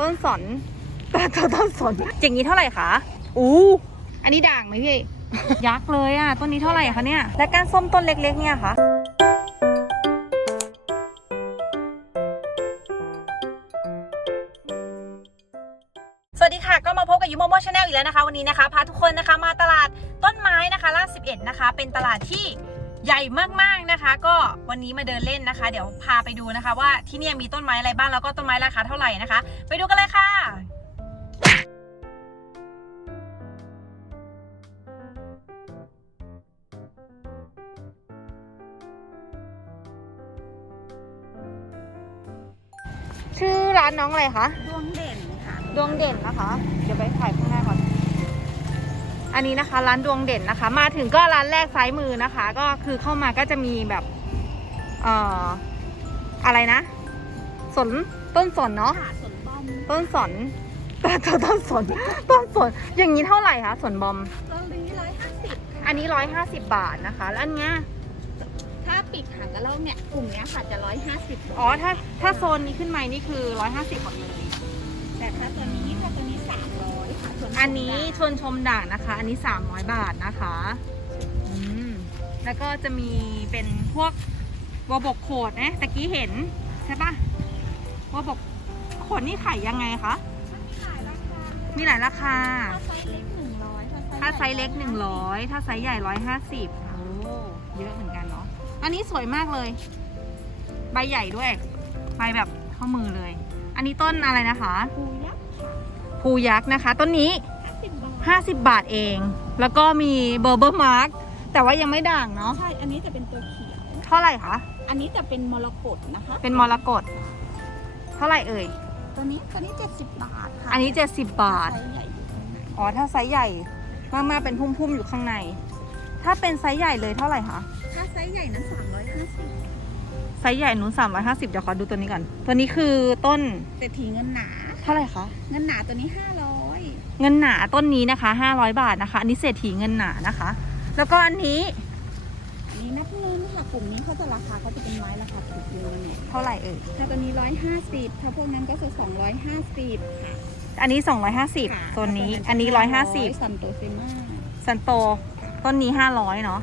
ต้นสนต้นต้นสนอย่างนี้เท่าไหร่คะอู้อันนี้ด่างไหมพี่ ยักษ์เลยอะต้นนี้เท่าไหร่คะเนี่ย และก้านส้มต้นเล็ก ๆ เนี่ยคะสวัสดีค่ะ ก็มาพบกับยูโมโมชาแนลอีกแล้วนะคะ วันนี้นะคะ พาทุกคนนะคะมาตลาดต้นไม้นะคะลาด11 นะคะ เป็นตลาดที่ ใหญ่มากๆนะคะ ก็วันนี้มาเดินเล่นนะคะ เดี๋ยวพาไปดูนะคะ ว่าที่เนี่ยมีต้นไม้อะไรบ้างแล้วก็ต้นไม้ราคาเท่าไหร่นะคะ ไปดูกันเลยค่ะชื่อร้านน้องอะไรคะ ดวงเด่นค่ะ ดวงเด่นนะคะ เดี๋ยวไปถ่ายข้างหน้าก่ อนอันนี้นะคะร้านดวงเด่นนะคะ มาถึงก็ร้านแรกซ้ายมือนะคะ ก็คือเข้ามาก็จะมีแบบเอ่ออะไรนะ สนต้นสนเนาะค่ะสวนบอมต้นสนต้นต้นต้นสนต้นสนอย่างนี้เท่าไหร่คะสนบอมต้นนี้ร้อยห้าสิบอันนี้ร้อยห้าสิบบาทนะคะ แล้วอันเนี้ยถ้าปิดหางกระรอกเนี่ยกลุ่มเนี้ยค่ะจะร้อยห้าสิบอ๋อถ้าถ้าโซนนี้ขึ้นมานี่คือร้อยห้าสิบหมดเลยแต่ถ้าตัวนี้ อยค่ะส่วอันนี้ชวนชมด่างนะคะ อันนี้ 300 บาทนะคะอืมแล้วก็จะมีเป็นพวกวบกโขดนะตะกี้เห็นใช่ปะวบกโขดนี่ขายยังไงคะมันมีหลายราคามีหลายราคา ถ้าไซส์เล็กหนึ่งร้อยถ้าไซส์เล็ก100ถ้าไซส์ใหญ่150โอ้เยอะเหมือนกันเนาะ อันนี้สวยมากเลย ใบใหญ่ด้วย ใบแบบข้อมือเลย อันนี้ต้นอะไรนะคะคูยักษ์ภูยักษ์นะคะ ต้นนี้ห้าสิบบาท 50 บาทเอง แล้วก็มีเบอร์เบอร์มาร์กแต่ว่ายังไม่ด่างเนาะ ใช่ อันนี้จะเป็นตัวเขียว เท่าไหร่คะ อันนี้จะเป็นมรกตนะคะ เป็นมรกตเท่าไหร่เอ่ย ตัวนี้ตัวนี้เจ็ดสิบบาทค่ะอันนี้ 70 บาท ไซส์ใหญ่อยู่ข้างในอ๋อ ถ้าไซส์ใหญ่มากๆเป็นพุ่มๆอยู่ข้างใน ถ้าเป็นไซส์ใหญ่เลยเท่าไหร่คะ ถ้าไซส์ใหญ่นั้นสามร้อยห้าสิบไซส์ใหญ่นู้น350 เดี๋ยวขอดูตัวนี้ก่อน ตัวนี้คือต้นเศรษฐีเงินหนา เท่าไหร่คะ เงินหนาตัวนี้ห้าร้อย เงินหนาต้นนี้นะคะ500บาทนะคะ อันนี้เศรษฐีเงินหนานะคะ แล้วก็อันนี้อันนี้นับเงินค่ะกลุ่มนี้เขาจะราคาก็จะเป็นไม้ราคาถูกอยู่เนี่ยเท่าไหร่เอ่ยถ้าตัวนี้ร้อยห้าสิบถ้าพวกนั้นก็จะสองร้อยห้าสิบค่ะอันนี้250โซนนี้อันนี้150ซันโตเซมาซันโตต้นนี้ห้าร้อยเนาะ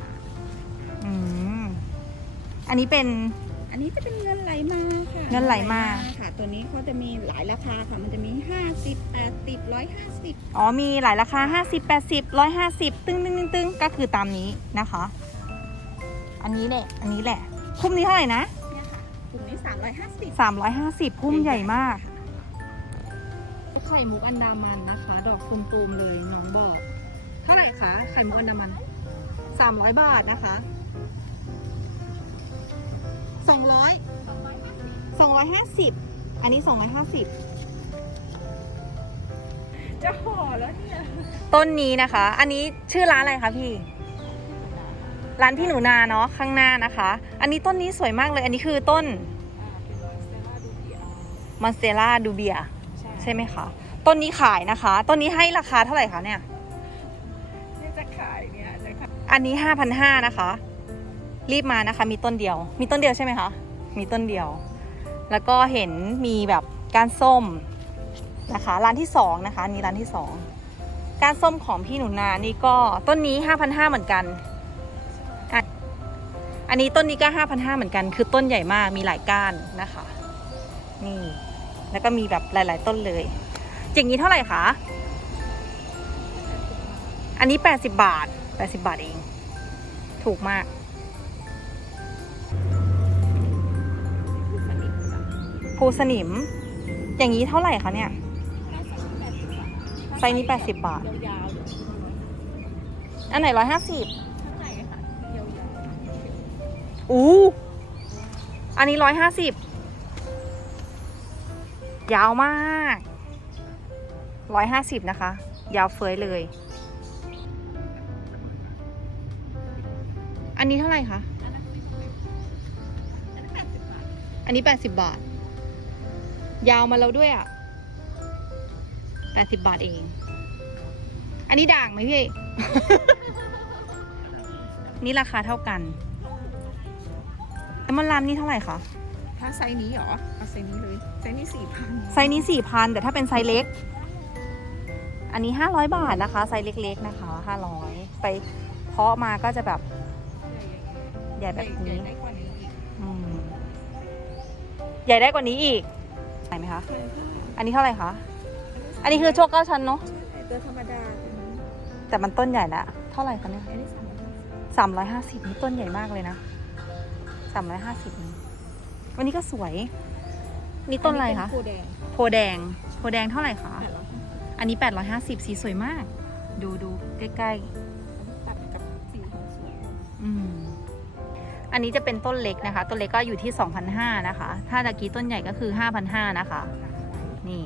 อืมอันนี้เป็นอั นนี้จะเป็นเงินไหลมาค่ะเงินไหลมา ค่ะ ตัวนี้เขาจะมีหลายราคาค่ะ มันจะมีห้าสิบแปดสิบร้อยห้าสิบอ๋อ มีหลายราคา 50 80 150 ตึ้งตึ้งตึ้งตึ้งก็คือตามนี้นะคะ อันนี้แหละ อันนี้แหละพุ่มนี้เท่าไหร่นะเนี่ยค่ะกลุ่มนี้สามร้อยห้าสิบ350พุ่มใหญ่มากไข่มุกอันดามันนะคะ ดอกคุณตูมเลยน้องบอก เท่าไหร่คะไข่มุกอันดามัน 300 บาทนะคะ 200สองร้อยห้าสิบ250อันนี้250จะห่อแล้วเนี่ย ต้นนี้นะคะ อันนี้ชื่อร้านอะไรคะพี่ ร้านพี่หนูนาเนาะข้างหน้านะคะ อันนี้ต้นนี้สวยมากเลย อันนี้คือต้นอ่าเป็นลอยสเตลล่าดูเดียมอนสเตล่าดูเบียใช่ใช่ไหมคะ ต้นนี้ขายนะคะ ต้นนี้ให้ราคาเท่าไหร่คะเนี่ยเนี่ยจะขายเนี่ยจะขายอันนี้5,500นะคะ รีบมานะคะ มีต้นเดียว มีต้นเดียวใช่ไหมคะ มีต้นเดียว แล้วก็เห็นมีแบบก้านส้มนะคะ ร้านที่สองนะคะนี่ร้านที่สองก้านส้มของพี่หนูนานี่ก็ต้นนี้5,500เหมือนกัน อันนี้ต้นนี้ก็5,500เหมือนกัน คือต้นใหญ่มากมีหลายก้านนะคะ นี่ แล้วก็มีแบบหลาย ๆ ต้นเลยอย่างนี้เท่าไหร่คะอันนี้ 80 บาท 80 บาทเอง ถูกมาก ภูสนิม อย่างนี้เท่าไหร่คะเนี่ย ไซส์นี้ 80 บาท ยาวๆเลยอันไหน 150ข้างในค่ะยาวอู้อันนี้ 150 ยาวมาก 150 นะคะ ยาวเฟ้ยเลย อันนี้เท่าไหร่คะ ๆอันนั้นอันนั้นแปดสิบบาทอันนี้ 80 บาท ยาวมาแล้วด้วยอะ80บาทเอง อันนี้ด่างไหมพี่ นี่ราคาเท่ากันแล้วมันลามนี่เท่าไหร่คะ ถ้าไซส์นี้เหรอเอาไซส์นี้เลยไซซส์นี่สี่พันไซส์นี้สี่พันแต่ถ้าเป็นไซส์เล็ก อันนี้ห้าร้อยบาทนะคะ ไซส์เล็ก ๆ นะคะห้าร้อยไปเพาะมาก็จะแบบ ใหญ่แบบนี้ใหญ่ได้กว่านี้อีกอืมใหญ่ ได้กว่านี้อีกไหนไหมคะใช่ค่ะอันนี้เท่าไหร่คะ อันนี้คือโชคเก้าชั้นเนาะใช่ตัวธรรมดาตัวนี้แต่มันต้นใหญ่ละเท่าไหร่คะเนี่ยอันนี้สามร้อยห้าสิบสามร้อยห้าสิบนี่ต้นใหญ่มากเลยนะสามร้อยห้าสิบนี่วันนี้ก็สวย นี่ต้นอะไรคะเป็โพแดงโพแดง โพแดงเท่าไหร่คะแปดร้อยห้าสิบอันนี้ 850 สีสวยมาก ดูดูใกล้ ตัดกับสีของสวยๆ อืม อันนี้จะเป็นต้นเล็กนะคะ ต้นเล็กก็อยู่ที่ 2,500นะคะ ถ้าตะกี้ต้นใหญ่ก็คือ 5,500นะคะ นี่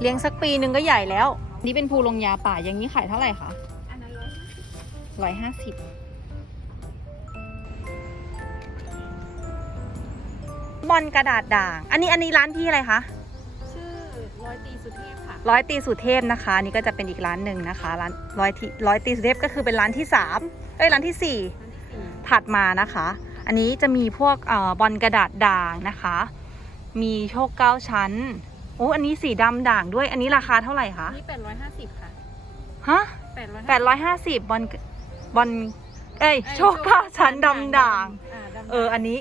เลี้ยงสักปีหนึ่งก็ใหญ่แล้ว นี่เป็นภูลงยาป่าอย่างนี้ขายเท่าไหร่คะอันนั้นร้อยห้าสิบบอลกระดาษด่าง อันนี้อันนี้ร้านพี่อะไรคะ ชื่อร้อยตีสุเทพค่ ร้อยตีสุเทพนะคะอันนี่ก็จะเป็นอีกร้านหนึ่งนะคะร้านร้อยตีร้อยตีสุเทพก็คือเป็นร้านที่สามเอ้ยร้านที่สี่ร้านที่สี่ถัดมานะคะ อันนี้จะมีพวกเอ่อบอลกระดาษด่างนะคะ มีโชคเก้าชั้นโอ้อันนี้สีดำด่างด้วยอันนี้ราคาเท่าไหร่คะอันนี้แปดร้อยห้าสิบค่ะฮะแปดร้อยแปดร้อยห้าสิบบอลบอลเอ้ยโชคเก้าชั้นดำด่างอ่าดำเอออันนี้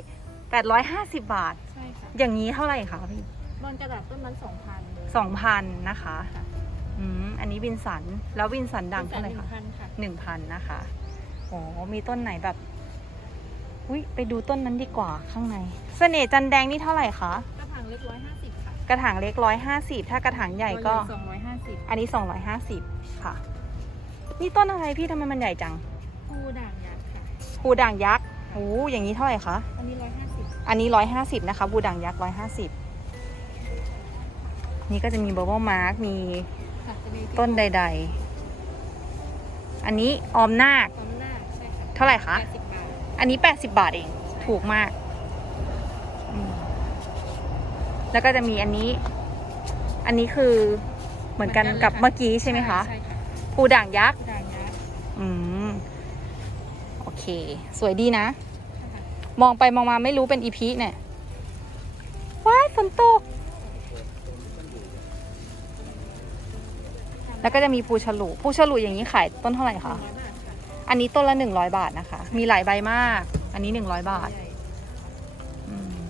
แปดร้อยห้าสิบบาทใช่ค่ะอย่างนี้เท่าไหร่คะพี่บอลกระดาษต้นนั้นสองพัน สองพันนะคะค่ะอืมอันนี้วินสัน แล้ววินสันด่างเท่าไหร่หนึ่คะงพันค่ะหนึ่งพันนะคะโอ้มีต้นไหนแบบ อุ้ยไปดูต้นนั้นดีกว่าข้างใน เสน่ห์จันแดงนี่เท่าไหร่คะ กระถางเล็กร้อยห้าสิบค่ะกระถางเล็กร้อยห้าสิบถ้ากระถางใหญ่ก็ สองร้อยห้าสิบอันนี้สองร้อยห้าสิบค่ะ นี่ต้นอะไรพี่ทำไมมันใหญ่จังคู่ด่างยักษ์ค่ะบูด่างยักษ์โอ้อย่างนี้เท่าไหร่คะ อันนี้ร้อยห้าสิบอันนี้ร้อยห้าสิบนะคะบูด่างยักษ์ร้อยห้าสิบ นี่ก็จะมีเบอร์เบิลมาร์กมีค่ะจะมีที่ต้นใด ๆ อันนี้ออมนาคตอนหน้าใช่ค่ะเท่าไหร่คะแปดสิบบาทอันนี้ 80 บาทเอง ถูกมากอืมแล้วก็จะมีอันนี้ อันนี้คือเหมือนกันกับเมื่อกี้ใช่ไหมคะใช่ค่ะปูด่างยักษ์ด่างยักษ์อืม โอเค สวยดีนะใช่ค่ะมองไปมองมาไม่รู้เป็นอีพีเนี่ย ว้ายฝนตก แล้วก็จะมีปูฉลู ปูฉลูอย่างนี้ขายต้นเท่าไหร่คะ อันนี้ต้นละ100บาทนะคะ มีหลายใบมาก อันนี้100บาทใหญ่อืม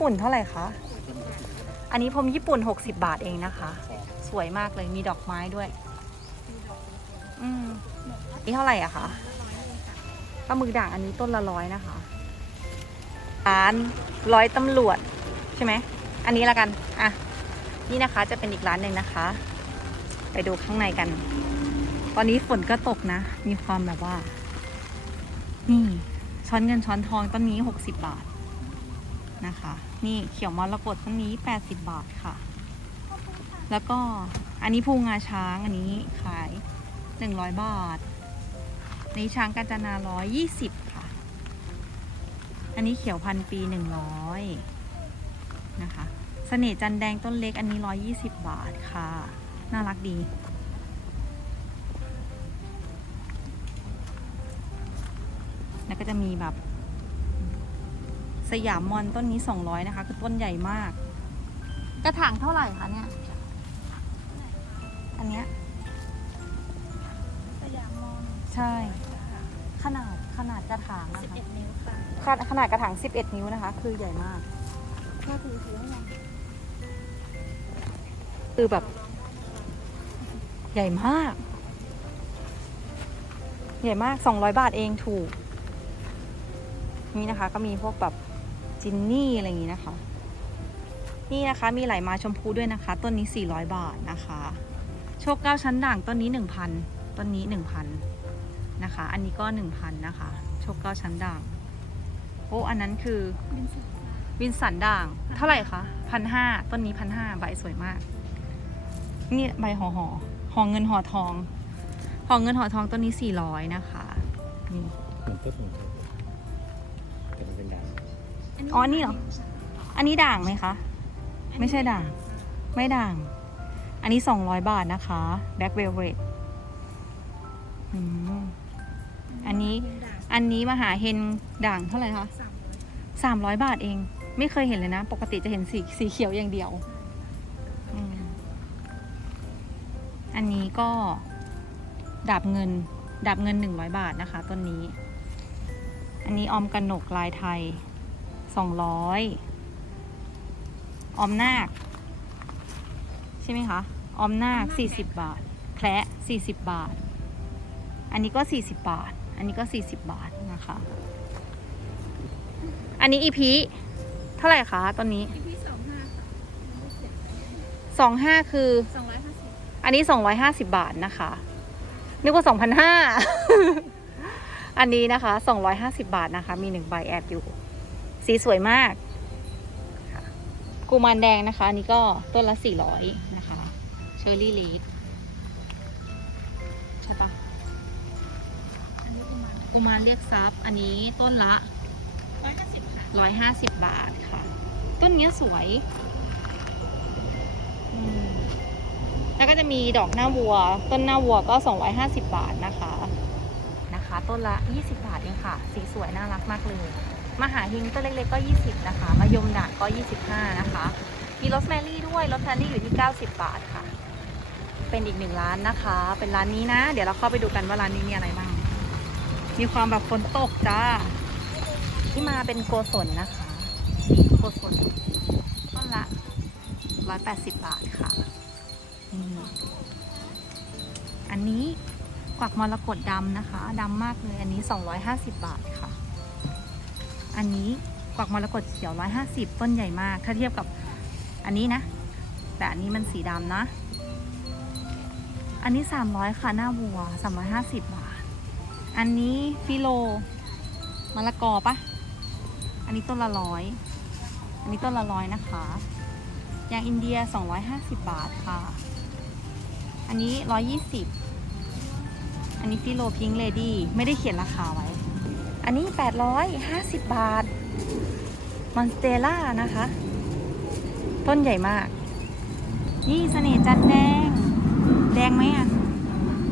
ปุ่นเท่าไหร่คะ อันนี้พรมญี่ปุ่น60บาทเองนะคะ สวยมากเลย มีดอกไม้ด้วย อืมนี่เท่าไหร่อะคะคะปลาหมึกด่างอันนี้ต้นละร้อยนะคะร้านร้อยตำรวจใช่ไหม อันนี้ละกัน อะ นี่นะคะจะเป็นอีกร้านหนึ่งนะคะ ไปดูข้างในกัน ตอนนี้ฝนก็ตกนะ มีความแบบว่า นี่ ช้อนเงินช้อนทองต้นนี้60บาทนะคะ นี่เขียวมรกตต้นนี้80บาทค่ะ แล้วก็อันนี้ภูงาช้างอันนี้ขาย100บาทอันนี้ช้างกาญจนาร้อยยี่สิบค่ะ อันนี้เขียวพันปีหนึ่งร้อยนะคะ สน่ห์จันแดงต้นเล็กอันนี้ร้อยยี่สิบบาทค่ะ น่ารักดี แล้วก็จะมีแบบ สยามมอนต้นนี้สองร้อยนะคะ คือต้นใหญ่มาก กระถางเท่าไหร่คะเนี่ย อันเนี้ยสยามมองใช่ ขนาดขนาดกระถางนะสิบคะเอ็ดนิ้วค่ะขนาดขนาดกระถาง 11 นิ้วนะคะ คือใหญ่มากถ้าถือถือว่ายัง คือแบบ ใหญ่มาก ใหญ่มาก 200 บาทเองถูก นี่นะคะ ก็มีพวกแบบจินนี่ อะไรอย่างนี้นะคะ นี่นะคะมีไหลมาชมพูด้วยนะคะ ต้นนี้ 400 บาทนะคะ โชคเก้าชั้นด่างต้นนี้ 1,000 ต้นนี้ 1,000 นะคะ อันนี้ก็ 1,000 นะคะ โชคเก้าชั้นด่าง โอ้ อันนั้นคือเป็นสิบค่ะวินสันด่าง เท่าไหร่คะพันห้าต้นนี้พันห้าใบสวยมาก นี่ใบห่อห่อห่อเงินห่อทองห่อเงินห่อทองต้นนี้สี่ร้อยนะคะนี่เหมือนต้นหนึ่งแต่มันเป็นด่างอ๋อนี่เหรออันนี้ด่างไหมคะไม่ใช่ด่าง ไม่ด่าง อันนี้สองร้อยบาทนะคะแบ็กเวลเว t อืมอันนี้ด่างอันนี้มหาเฮนด่างเท่าไหร่คะสามร้อยบาทเอง ไม่เคยเห็นเลยนะ ปกติจะเห็นสีสีเขียวอย่างเดียว อันนี้ก็ดาบเงินดาบเงินหนึ่งร้อยบาทนะคะต้นนี้ อันนี้ออมกระหนกลายไทยสองร้อยออมนาค ใช่ไหมคะ ออมนาคสี่สิบบาท แคระสี่สิบบาท อันนี้ก็สี่สิบบาท อันนี้ก็สี่สิบบาทนะคะ อันนี้อีพีเท่าไหร่คะตอนนี้อีพีสองห้าค่ะสองห้าคือ สองร้อยห้าสิบ อันนี้สองร้อยห้าสิบาทนะคะ นึกว่าสองพันห้าอันนี้นะคะสองร้อยห้าสิบาทนะคะ มีหนึ่งใบแอบอยู่ สีสวยมากกุมารแดงนะคะ อันนี้ก็ต้นละสี่ร้อยนะคะ เชอร์รี่ลีดใช่ปะอันนี้ประมาณกุมารเรียกทรัพย์อันนี้ต้นละร้อยห้าสิบค่ะร้อยห้าสิบบาทค่ะ ต้นเนี้ยสวย แล้วก็จะมีดอกหน้าวัว ต้นหน้าวัวก็สองร้อยห้าสิบบาทนะคะนะคะ ต้นละยี่สิบาทเองค่ะ สีสวยน่ารักมากเลยมหาหิงต้นเล็กๆก็ยี่สิบนะคะมะยมด่างก็ยี่สิบห้านะคะ มีโรสแมรี่ด้วยโรสแมรี่อยู่ที่เก้าสิบบาทค่ะ เป็นอีกหนึ่งร้านนะคะ เป็นร้านนี้นะ เดี๋ยวเราเข้าไปดูกันว่าร้านนี้มีอะไรบ้าง มีความแบบฝนตกจ้า ที่มาเป็นโกศลนะคะ โกศลต้นละร้อยแปดสิบบาทค่ะอืม อันนี้กวักมรกตดำนะคะดำมากเลยอันนี้สองร้อยห้าสิบบาทค่ะ อันนี้กวักมรกตเขียวร้อยห้าสิบต้นใหญ่มาก ถ้าเทียบกับอันนี้นะ แต่อันนี้มันสีดำนะ อันนี้สามร้อยค่ะหน้าวัวสามร้อยห้าสิบบาท อันนี้ฟิโลมะละกอปะอันนี้ต้นละร้อยอันนี้ต้นละร้อยนะคะยางอินเดีย 250 บาทค่ะ อันนี้120อันนี้ฟิโลพิงเลดี้ไม่ได้เขียนราคาไว้ อันนี้850บาทมอนสเตล่านะคะ ต้นใหญ่มาก นี่เสน่ห์จันแดง แดงไหมอะ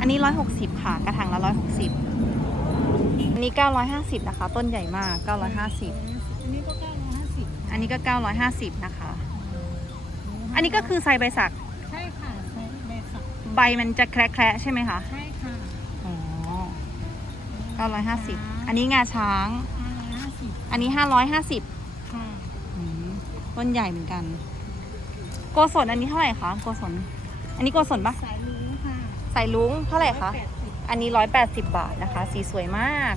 อันนี้160ค่ะ กระถางละ160อันนี้950นะคะ ต้นใหญ่มาก950อันนี้ก็เก้าร้อยห้าสิบอันนี้ก็950นะคะ อันนี้ก็คือไซใบสัก ใบมันจะแคระๆใช่ไหมคะใช่ค่ะอ๋อ950อันนี้งาช้าง ห้าร้อยห้าสิบอันนี้550ค่ะอืมต้นใหญ่เหมือนกัน โกศลอันนี้เท่าไหร่คะโกศลอันนี้โกศลปะสายลุงค่ะใส่ลุงเท่าไหร่คะ แปดสิบอันนี้ 180 บาทนะคะ สีสวยมาก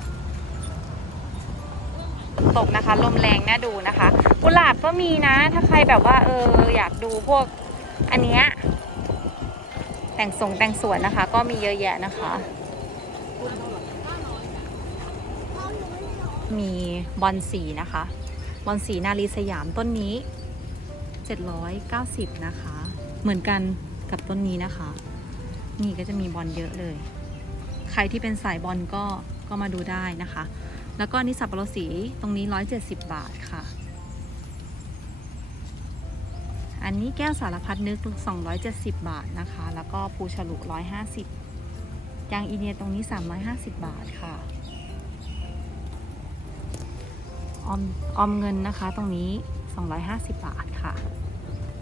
ตกนะคะ ลมแรงน่าดูนะคะ กุหลาบก็มีนะ ถ้าใครแบบว่าเอออยากดูพวกอันเนี้ย แต่งทรงแต่งสวนนะคะ ก็มีเยอะแยะนะคะ มีบอลสีนะคะ บอลสีนารีสยามต้นนี้ 790 นะคะ เหมือนกันกับต้นนี้นะคะ นี่ก็จะมีบอลเยอะเลย ใครที่เป็นสายบอลก็ก็มาดูได้นะคะ แล้วก็นี่สับปะรดสีตรงนี้ 170 บาทค่ะ นนี้แก้วสารพัดนึก270 บาทนะคะ แล้วก็ภูฉลุ 150ยางอีเนียตรงนี้ 350 บาทค่ะ ออมออมเงินนะคะตรงนี้ 250 บาทค่ะ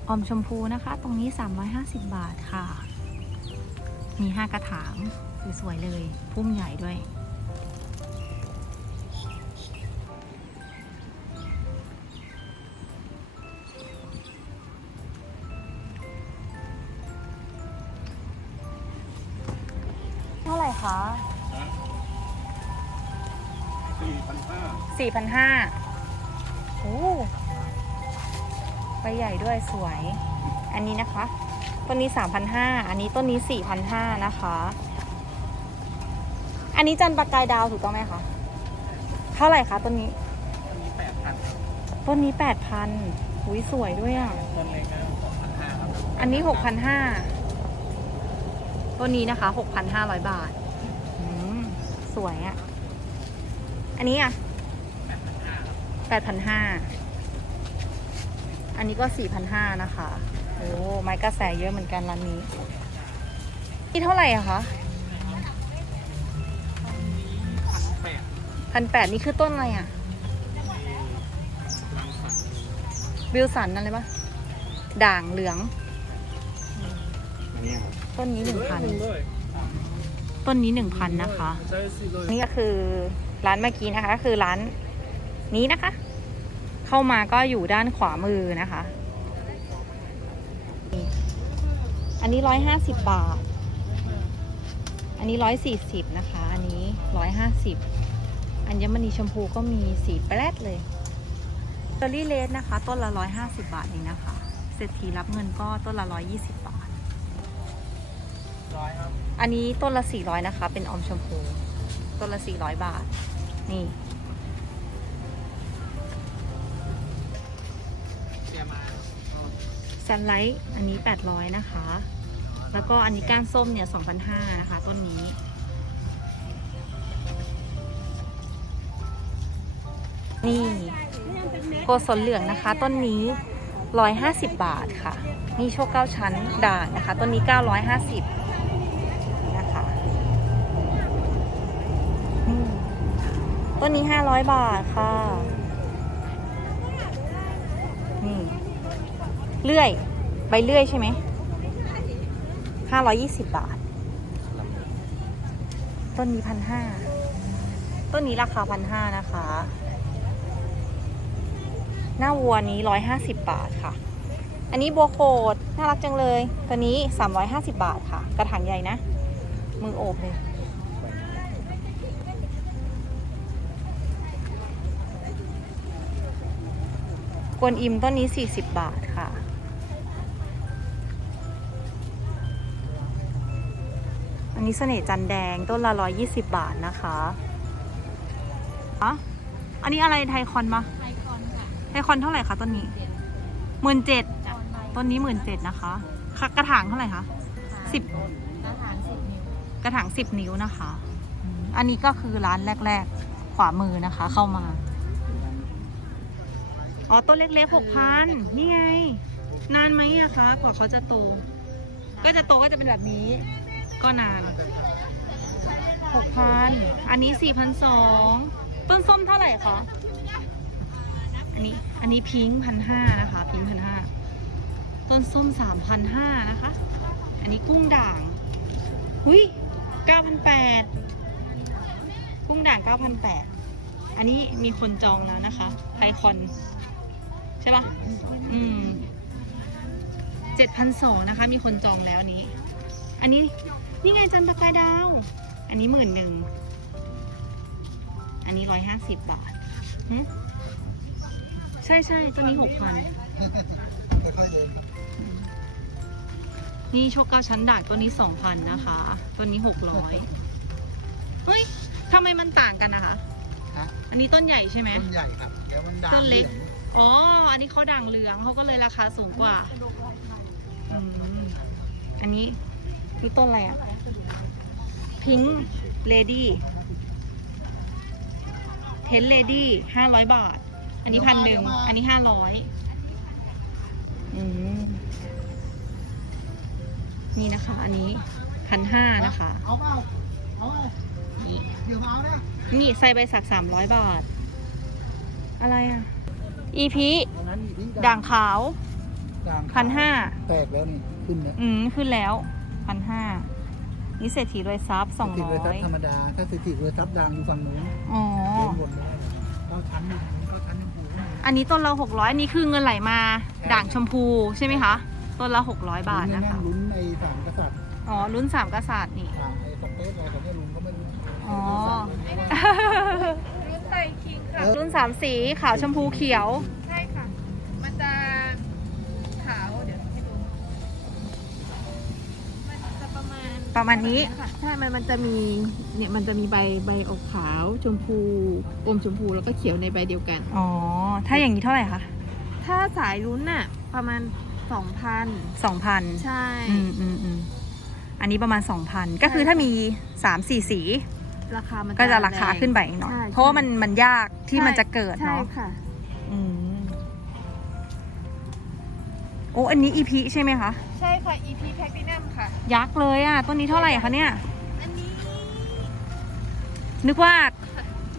ออมชมพูนะคะตรงนี้ 350 บาทค่ะ มี 5 กระถางสวยๆเลย พุ่มใหญ่ด้วย ร่คะสี่พันห้าสี่พันห้าโอ้ใบใหญ่ด้วยสวย อันนี้นะคะ ต้นนี้สามพันห้าอันนี้ต้นนี้สี่พันห้านะคะ อันนี้จันทร์ประกายดาวถูกต้องไหมคะ เท่าไหร่คะต้นนี้ ต้นนี้แปดพันต้นนี้แปดพันหุยสวยด้วยอะ ต้นเล็กก็สองพันห้าครับอันนี้หกพันห้าต้นนี้นะคะหกพันห้าร้อยบาทอืม สวยอะ่ะ อันนี้อะแปดพันห้าครับแปดพันห้า อันนี้ก็สี่พันห้านะคะ โอ้ไม้กระแสเยอะเหมือนกันร้านนี้ นี่เท่าไหร่อะคะพันแปดพพันแปดนี่คือต้นอะไรอะบิลสันอะไรปะด่างเหลืองอันเนี้ยครับต้นนี้หนึ่งพัน ต้นนี้หนึ่งพันนะคะ นี่ก็คือร้านเมื่อกี้นะคะก็คือร้านนี้นะคะ เข้ามาก็อยู่ด้านขวามือนะคะ อันนี้ร้อยห้าสิบบาท อันนี้ร้อยสี่สิบนะคะ อันนี้ร้อยห้าสิบอัญมณีชมพูก็มีสีแปรดเลยเตอรี่เลสนะคะ ต้นละร้อยห้าสิบาทเองนะคะเศรษฐีรับเงินก็ต้นละร้อยยี่สิบบาทอั อันนี้ต้นละ 400 นะคะ เป็นออมชมพู ต้นละ 400 บาท นี่ซันไลท์อันนี้ 800 นะคะ แล้วก็อันนี้ก้านส้มเนี่ย 2,500 นะคะ ต้นนี้ นี่โกศลเหลืองนะคะ ต้นนี้ 150 บาทค่ะ นี่โชคเก้าชั้นด่างนะคะ ต้นนี้ 950 ต้นนี้ 500 บาทค่ะ นี่เลื่อย ใบเลื่อยใช่ไหม 520 บาท ต้นนี้พันห้าต้นนี้ราคาพันห้านะคะ หน้าวัวนี้ 150 บาทค่ะ อันนี้บัวโคดน่ารักจังเลย ตัวนี้ 350 บาทค่ะ กระถางใหญ่นะ มือโอบเลย กวนอิมต้นนี้ 40 บาทค่ะ อันนี้เสน่ห์จันแดงต้นละ 120 บาทนะคะอะอันนี้อะไรไทคอนปะไอคอนค่ะไทคอนเท่าไหร่คะต้นนี้หมื่นเจ็ดต้นนี้หมื่นเจ็ดนะคะค่ะกระถางเท่าไหร่คะสิบกระถางสิบนิ้วกระถางสิบนิ้วนะคะอืมอันนี้ก็คือร้านแรก ๆ ขวามือนะคะ เข้ามา อ๋อต้นเล็กๆหกพันนี่ไง นานไหมอะคะกว่าเขาจะโต ก็จะโตก็จะเป็นแบบนี้ ก็นานหกพันอันนี้สี่พันสองต้นส้มเท่าไหร่คะอันนี้อันนี้พิงพันห้านะคะพิงพันห้าต้นส้มสามพันห้านะคะ อันนี้กุ้งด่างหุยเก้าพันแปดกุ้งด่างเก้าพันแปดอันนี้มีคนจองแล้วนะคะไอคอน ใช่ปะอืมเจ็ดพันสองนะคะ มีคนจองแล้วอันนี้ อันนี้นี่ไงจันทกายดาว อันนี้หมื่นหนึ่ง อันนี้ร้อยห้าสิบบาทหึใช่ใช่ตัวนี้หกพันนี่โชคเก้าชั้นด่างตัวนี้สองพันนะคะ ตัวนี้หกร้อยเฮ้ยทำไมมันต่างกันนะคะฮะอันนี้ต้นใหญ่ใช่ไหม ต้นใหญ่ครับ เดี๋ยวมันด่างต้นเล็กห องอ๋อ อันนี้เขาด่างเหลืองเขาก็เลยราคาสูงกว่าอืมอันนี้นี่ต้นอะไรอะพิงเลดี้เทนเลดี้ห้าร้อยบาท อันนี้พันหนึ่ง อันนี้ห้าร้อยอืมนี่นะคะ อันนี้พันห้านะคะ เอาเปล่าเอาเปล่านี่เดี๋ยวมาเอานะนี่ใส่ใบสักสามร้อยบาท อะไรอะ อีพีเอานั้นอีกที่ด่างขาว ด่างพันห้า แตกแล้วนี่ขึ้นเนี่ยอืม ขึ้นแล้วพันห้านี่เศรษฐีรวยทรัพย์สองสิร้เวอทับยธรรมดา ถ้าสิติเวทับด่างอยู่ฝั่งนู้นอ๋อ เดินวนไม่ได้เราชั้นหนึ่งก็ชั้นหนึ่งผูก็มีอันนี้ต้นละหกร้อยอันนี้คือเงินไหลมาใช่ ด่างชมพูใช่ไหมคะ ต้นละหกร้อยบาทลุ้นะนคะแลุ้นไอ้สามกษัตริย์อ๋อรุ่นสามกษัตริย์นี่อ่าไอ้สเปซอะไรเขาไม่รู้เขาไม่รู้อ๋อรุ่นไตคิงค่ะ รุ่นสามสีขาวชมพูเขียว ใช่ค่ะ มันจะขาว เดี๋ยวให้ดู มันจะประมาณประมาณนี้ ใช่ มันมันจะมีเนี่ยมันจะมีใบใบออกขาวชมพูอมชมพูแล้วก็เขียวในใบเดียวกัน อ๋อ ถ้าอย่างนี้เท่าไหร่คะ ถ้าสายรุ้นน่ะประมาณสองพันสองพันใช่ อืมอืมอืมอันนี้ประมาณสองพันก็คือถ้ามีสามสี่สี ราคามันก็จะราคาแงขึ้นไปอีกหน่อย ใช่เพราะว่ามันมันยากที่ใช่มันจะเกิดใช่เนาะค่ะ อืมโอ้อันนี้อีพีใช่ไหมคะ ใช่ค่ะ EP Platinum ค่ะ ยักษ์เลยอะต้นนี้เท่าไหร่คะเนี่ย อันนี้นึกว่า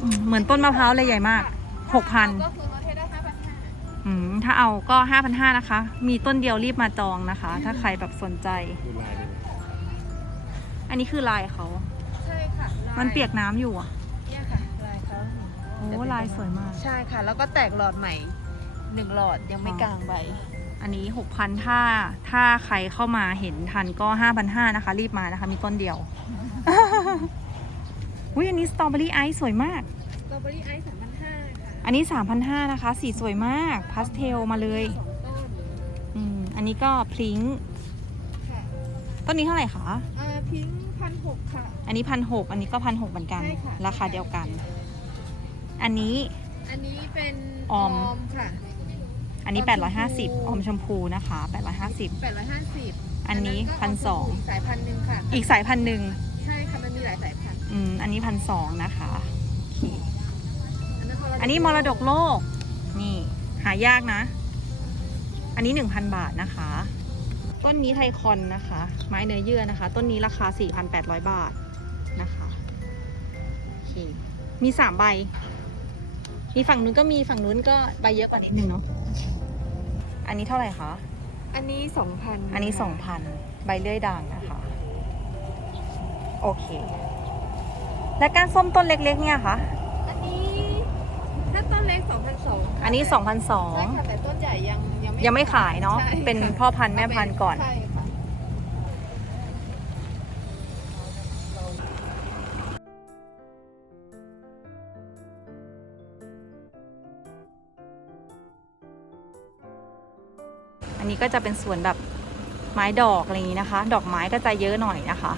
อืมเหมือนต้นมะพร้าวเลยใหญ่มาก หกพัน ก็คือลดให้ได้ห้าพันห้าอืมถ้าเอาก็ห้าพันห้านะคะ มีต้นเดียวรีบมาจองนะคะ ถ้าใครแบบสนใจ ดูลายดูอันนี้คือลายเขาใช่ค่ะลาย มันเปียกน้ำอยู่อะ เนี่ยค่ะลายเขาโอ้ลายสวยมาก ใช่ค่ะ แล้วก็แตกหลอดใหม่หนึ่งหลอดยังไม่อ๋อกลางใบ อันนี้หกพันถ้าถ้าใครเข้ามาเห็นทันก็ห้าพันห้านะคะ รีบมานะคะ มีต้นเดียว อุ้ยอันนี้สตรอเบอรี่ไอซ์สวยมาก สตรอเบอรี่ไอซ์สามพันห้าค่ะอันนี้สามพันห้านะคะ สีสวยมาก พาสเทลมาเลยสองต้นอืมอันนี้ก็พลิงค่ะต้นนี้เท่าไหร่คะ อ่าพิง พันหกค่ะ อันนี้พันหกอันนี้ก็พันหกเหมือนกัน ใช่ค่ะ ราคาเดียวกัน อันนี้ อันนี้เป็นออม ค่ะ อันนี้ ออมชมพู 850ออมชมพูนะคะ 850แปดร้อยห้าสิบอันนี้ก็พันสองกสายพันธุ์หนึ่งค่ะ อีกสายพันธุ์หนึ่งใช่ค่ะ มันมีหลายสายพันธุ์อืมอันนี้พันสองนะคะโอเคอันนั้นอันนี้มรดกโลก นี่ หายากนะ อันนี้ 1,000 บาทนะคะ ต้นนี้ไทคอนนะคะ ไม้เนื้อเยื่อนะคะ ต้นนี้ราคา 4,800 บาทนะคะโอเคมี3ใบ มีฝั่งนู้นก็มีฝั่งนู้นก็ใบเยอะกว่านิดนึงเนาะอันนี้เท่าไหร่คะ อันนี้สองพันอันนี้2,000ใบเลื่อยด่างนะคะ โอเค และการส้มต้นเล็กๆเนี่ยคะอันนี้ถ้าต้นเล็กสองพันสองอันนี้ใช่ค่ะแต่ต้นใหญ่ยัง ยัง2,200ยังไม่ขายเนาะใช่ค่ะเป็นพ่อพันธุ์แม่พันธุ์ก่อน ใช่ค่ะอันนี้ก็จะเป็นสวนแบบไม้ดอกอะไรอย่างนี้นะคะ ดอกไม้ก็จะเยอะหน่อยนะคะ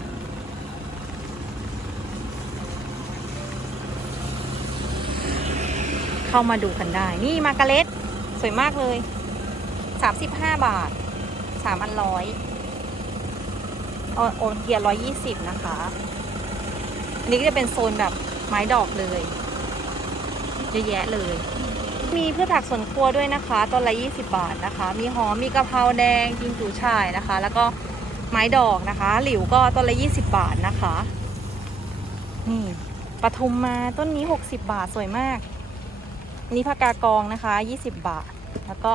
เข้ามาดูกันได้ นี่มาการ์เล็ตสวยมากเลย 35 บาท3อันร้อยโอโอนเกียร์ร้อยยี่สิบนะคะ อันนี้ก็จะเป็นโซนแบบไม้ดอกเลยเยอะแยะเลย มีพืชผักสวนครัวด้วยนะคะต้นละ 20 บาทนะคะ มีหอมมีกะเพราแดงจิงจูช่ายนะคะ แล้วก็ไม้ดอกนะคะ หลิวก็ต้นละ 20 บาทนะคะนี่ปทุมมาต้นนี้ 60 บาทสวยมากนนี้ผักกากองนะคะ 20 บาท แล้วก็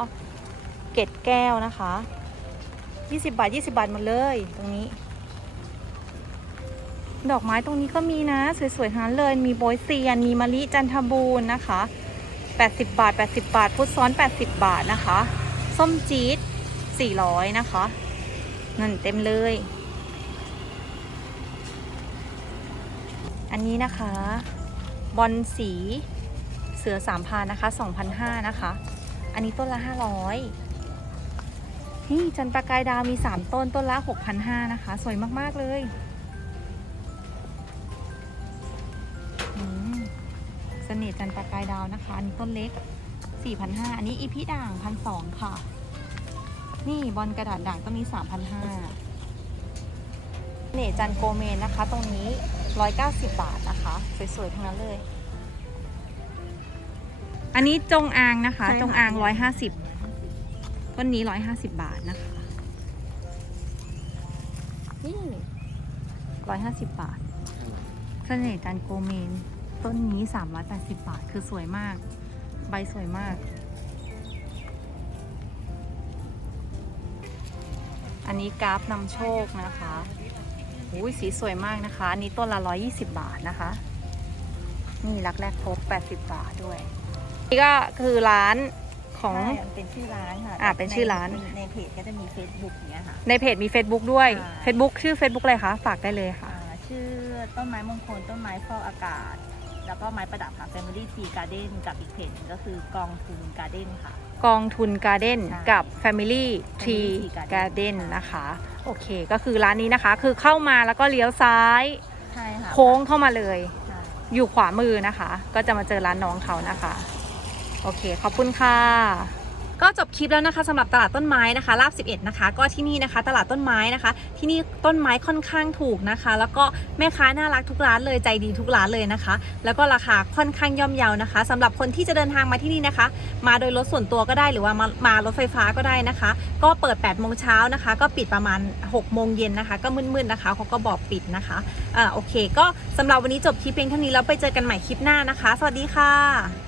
เกล็ดแก้วนะคะ 20 บาท 20 บาทหมดเลยตรงนี้ ดอกไม้ตรงนี้ก็มีนะ สวยๆทั้งนั้นเลย มีโบยเซียน มีมะลิจันทบูรณ์นะคะ 80 บาท 80 บาท พุทซ้อน 80 บาทนะคะ ส้มจี๊ด400 นะคะ นั่นเต็มเลย อันนี้นะคะ บอลสีเสือสามพานนะคะ2,500นะคะ อันนี้ต้นละ 500 นี่จันประกายดาวมี 3 ต้นต้นละ6,500นะคะ สวยมาก ๆ เลยอืมเสน่ห์จันทร์ประกายดาวนะคะ อันนี้ต้นเล็ก 4,500 อันนี้อีพีด่าง1,200ค่ะ นี่บอลกระดาษด่างต้นนี้3,500เสน่ห์จันทร์โกเมนนะคะ ตรงนี้ 190 บาทนะคะ สวย ๆ ทั้งนั้นเลย อันนี้จงอางนะคะใช่ค่ะจงอาง 150 ต้นนี้150บาทนะคะนี่150บบาทเสน่ห์จันทร์โกเมน ต้นนี้380บาท คือสวยมาก ใบสวยมาก อันนี้กราฟนำโชคนะคะอุ้ยสีสวยมากนะคะ อันนี้ต้นละ120บาทนะคะ นี่รักแรกพบ80บาทด้วย นี่ก็คือร้าน ของ ใช่มันเป็นชื่อร้านค่ะอ่าเป็นชื่อร้าน ในในเพจก็จะมี Facebook อย่างเงี้ยค่ะ ในเพจมี Facebook ด้วย ใช่ Facebook ชื่อ Facebook อะไรคะฝากได้เลยค่ะ อ่าชื่อต้นไม้มงคลต้นไม้ฟอกอากาศ แล้วก็ไม้ประดับค่ะ Family Tree Garden กับอีกเพจหนึงก็คือกองทุน Garden ค่ะ กองทุนการ์เด้นใช่กับ Family Tree Family Tree Garden Garden นะคะ โอเคก็คือร้านนี้นะคะ คือเข้ามาแล้วก็เลี้ยวซ้าย ใช่ค่ะโค้งเข้ามาเลย ใช่อยู่ขวามือนะคะ ก็จะมาเจอร้านน้องเขานะคะ โอเค ขอบคุณค่ะก็จบคลิปแล้วนะคะสำหรับตลาดต้นไม้นะคะลาบ11นะคะ ก็ที่นี่นะคะ ตลาดต้นไม้นะคะ ที่นี่ต้นไม้ค่อนข้างถูกนะคะ แล้วก็แม่ค้าน่ารักทุกร้านเลยใจดีทุกร้านเลยนะคะ แล้วก็ราคาค่อนข้างย่อมเยานะคะสำหรับคนที่จะเดินทางมาที่นี่นะคะ มาโดยรถส่วนตัวก็ได้หรือว่ามามารถไฟฟ้าก็ได้นะคะ ก็เปิด8โมงเช้านะคะ ก็ปิดประมาณ6โมงเย็นนะคะ ก็มืดๆนะคะเขาก็บอกปิดนะคะอ่าโอเค ก็สำหรับวันนี้จบคลิปเพียงเท่านี้แล้วไปเจอกันใหม่คลิปหน้านะคะ สวัสดีค่ะ